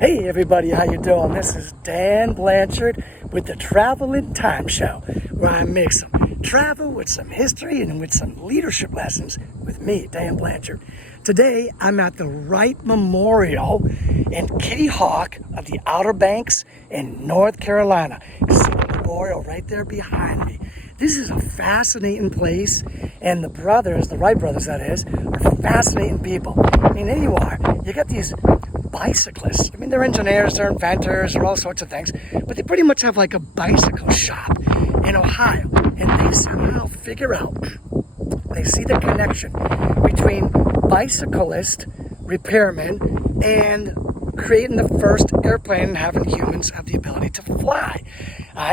Hey everybody, how you doing? This is Dan Blanchard with the Travel in Time Show, where I mix some travel with some history and with some leadership lessons with me, Dan Blanchard. Today, I'm at the Wright Memorial in Kitty Hawk of the Outer Banks in North Carolina. You see the memorial right there behind me. This is a fascinating place, and the Wright brothers that is, are fascinating people. I mean, there you are. You got these bicyclists. I mean, they're engineers, they're inventors, they're all sorts of things, but they pretty much have like a bicycle shop in Ohio, and they somehow figure out, they see the connection between bicyclist repairmen and creating the first airplane and having humans have the ability to fly.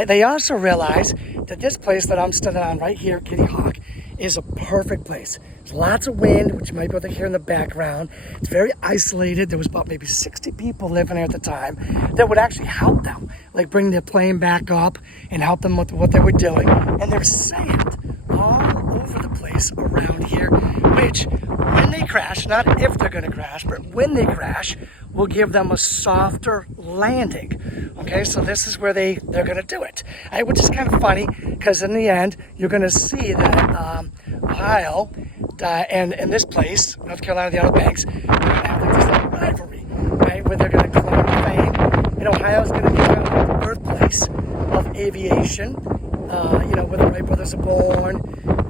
They also realize that this place that I'm standing on right here, Kitty Hawk, is a perfect place. There's lots of wind, which you might be able to hear in the background. It's very isolated. There was about maybe 60 people living there at the time that would actually help them, like bring the plane back up and help them with what they were doing. And there's sand all over the place around here, which when they crash, not if they're going to crash, but when they crash, will give them a softer landing. Okay, so this is where they're going to do it. Which is kind of funny, because in the end, you're going to see that Ohio and this place, North Carolina, the Outer Banks, are going to have this little rivalry, right, where they're going to claim fame. And Ohio is going to become the birthplace of aviation, where the Wright brothers are born,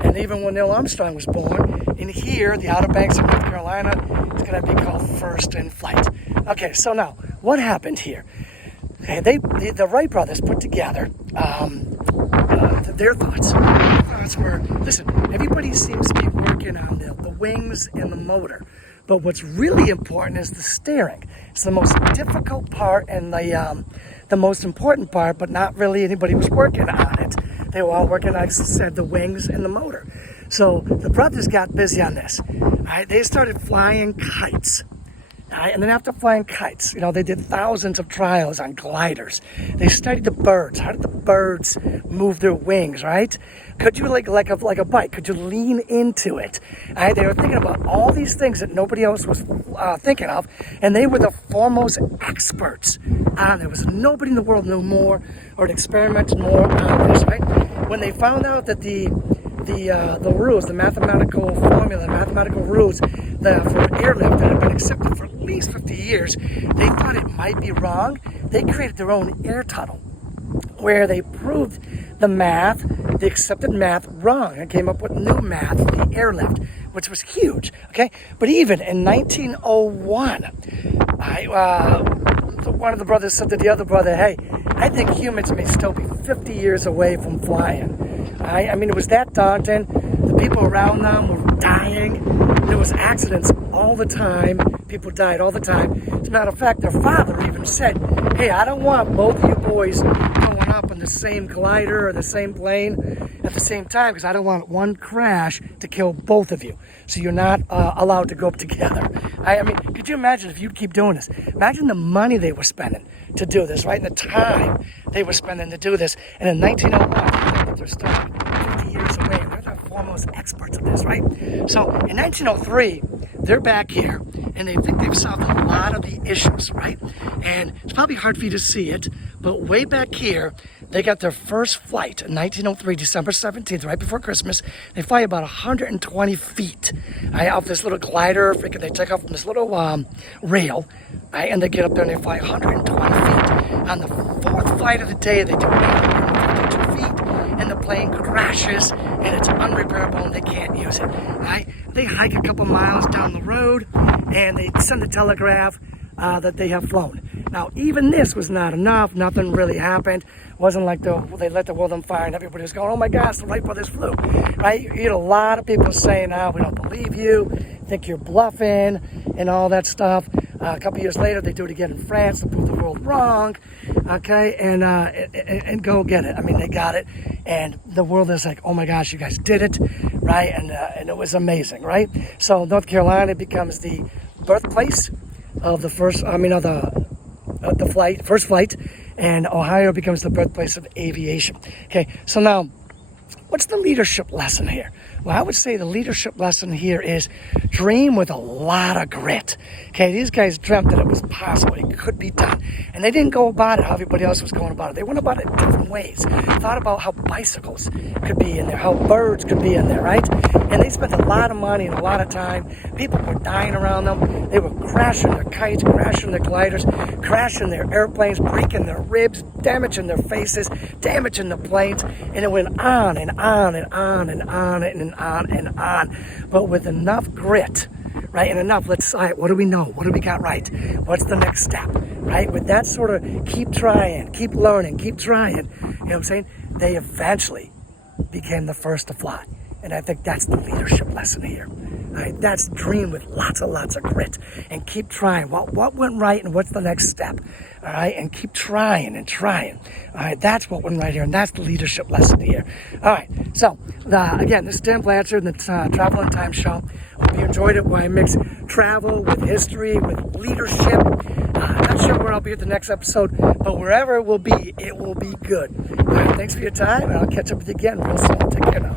and even when Neil Armstrong was born. And here, the Outer Banks of North Carolina, is going to be called First in Flight. Okay, so now, what happened here? The Wright brothers put together their thoughts. Their thoughts were, listen, everybody seems to be working on the wings and the motor, but what's really important is the steering. It's the most difficult part and the most important part, but not really anybody was working on it. They were all working, like I said, the wings and the motor. So the brothers got busy on this. They started flying kites. And then after flying kites, they did thousands of trials on gliders. They studied the birds. How did the birds move their wings, right? Could you, like a bike, could you lean into it? They were thinking about all these things that nobody else was thinking of, and they were the foremost experts on it. There was nobody in the world knew more or had experimented more on this, right? When they found out that the rules, the mathematical formula, the mathematical rules for airlift that had been accepted for at least 50 years, they thought it might be wrong. They created their own air tunnel where they proved the accepted math wrong and came up with new math, the airlift, which was huge, okay? But even in 1901, one of the brothers said to the other brother, hey, I think humans may still be 50 years away from flying. I mean, it was that daunting. The people around them were dying. There was accidents all the time. People died all the time. As a matter of fact, their father even said, hey, I don't want both of you boys going up in the same glider or the same plane at the same time, because I don't want one crash to kill both of you. So you're not allowed to go up together. I mean, could you imagine if you keep doing this? Imagine the money they were spending to do this, right? And the time they were spending to do this. And in 1901, they're still 50 years away, and they're the foremost experts of this, right? So in 1903, they're back here, and they think they've solved a lot of the issues, right? And it's probably hard for you to see it, but way back here, they got their first flight in 1903, December 17th, right before Christmas. They fly about 120 feet off this little glider. They take off from this little rail, and they get up there and they fly 120 feet. On the fourth flight of the day, they do 152 feet, and the plane crashes, and it's unrepairable, and they can't use it. They hike a couple miles down the road, and they send a telegraph that they have flown. Now, even this was not enough. Nothing really happened. It wasn't like they let the world on fire and everybody was going, oh my gosh, the Wright brothers flew, right? You had a lot of people saying, we don't believe you, think you're bluffing, and all that stuff. A couple years later, they do it again in France to prove the world wrong, okay? And go get it. I mean, they got it, and the world is like, oh my gosh, you guys did it, right? And it was amazing, right? So North Carolina becomes the birthplace of the first flight, and Ohio becomes the birthplace of aviation. Okay, so now what's the leadership lesson here? Well, I would say the leadership lesson here is dream with a lot of grit. Okay, these guys dreamt that it was possible, it could be done. And they didn't go about it how everybody else was going about it. They went about it different ways. Thought about how bicycles could be in there, how birds could be in there, right? And they spent a lot of money and a lot of time. People were dying around them. They were crashing their kites, crashing their gliders, crashing their airplanes, breaking their ribs, damaging their faces, damaging the planes. And it went on and on and on and on and on and on. But with enough grit, right, and enough, let's say, what do we know? What do we got right? What's the next step, right? With that sort of keep trying, keep learning, keep trying, you know what I'm saying? They eventually became the first to fly. And I think that's the leadership lesson here. All right, that's dream with lots of grit, and keep trying. What went right, and what's the next step? All right, and keep trying and trying. All right, that's what went right here, and that's the leadership lesson here. All right, so again, this is Dan Blanchard, the Travel in Time Show. Hope you enjoyed it, where I mix travel with history, with leadership. I'm not sure where I'll be at the next episode, but wherever it will be good. All right, thanks for your time, and I'll catch up with you again real soon. Take care now.